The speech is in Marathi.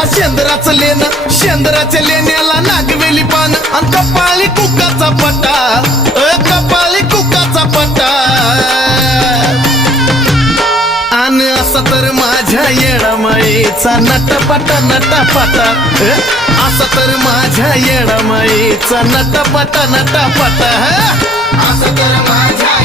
त्याला शेंदराचं लेन, शेंदराच्या लेण्याला नागवेली पान, आणि कपाळी कुकाचा पटा, कपाळी कुकाचा पटा. आणि असा तर माझ्या येडामाईचा नटपटा नटपटा, असा तर माझ्या येडामाईचा नटपटा नटपटा, असा तर माझ्या